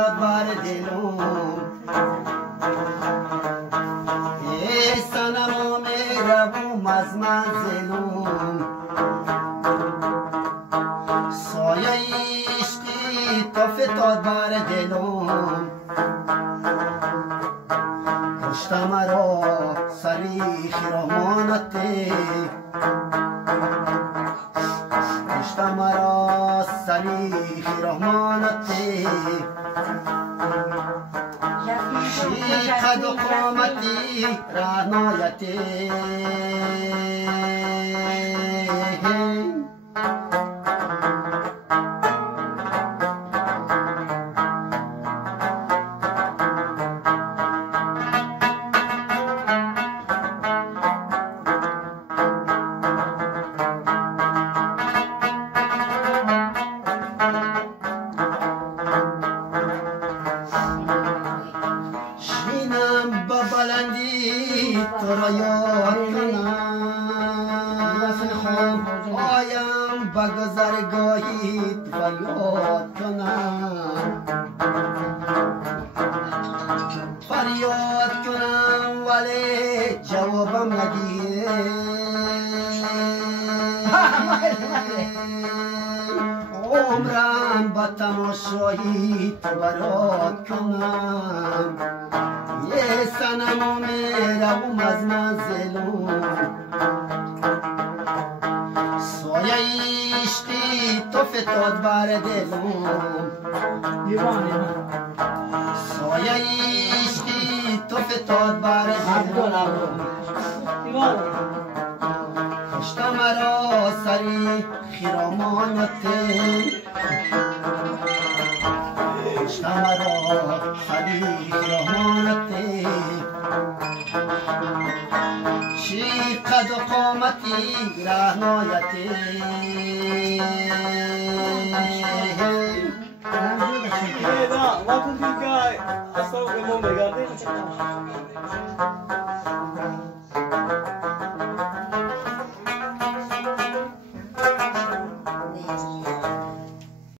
بر دلم ای صنم میروم از منزلم سایه عشقی تو فتاد بر دلم کشت مرا سری خیرامانته کشت مرا سری خیرامانته قد قامتی رعنایتی بلندی تو را یاد کنم آیم به گذرگاهی فریاد کنم فریاد کنم ولی جوابم ندیه عمرم به تماشایی تو برات کنم یه صنم میروم از منزلم سایه عشقی تو فتاد بر دلم سایه عشقی تو فتاد بر دلم کشت مرا سری خیرامانته کشت مرا سری خیرامانته چی قد و قامتی رعنایتی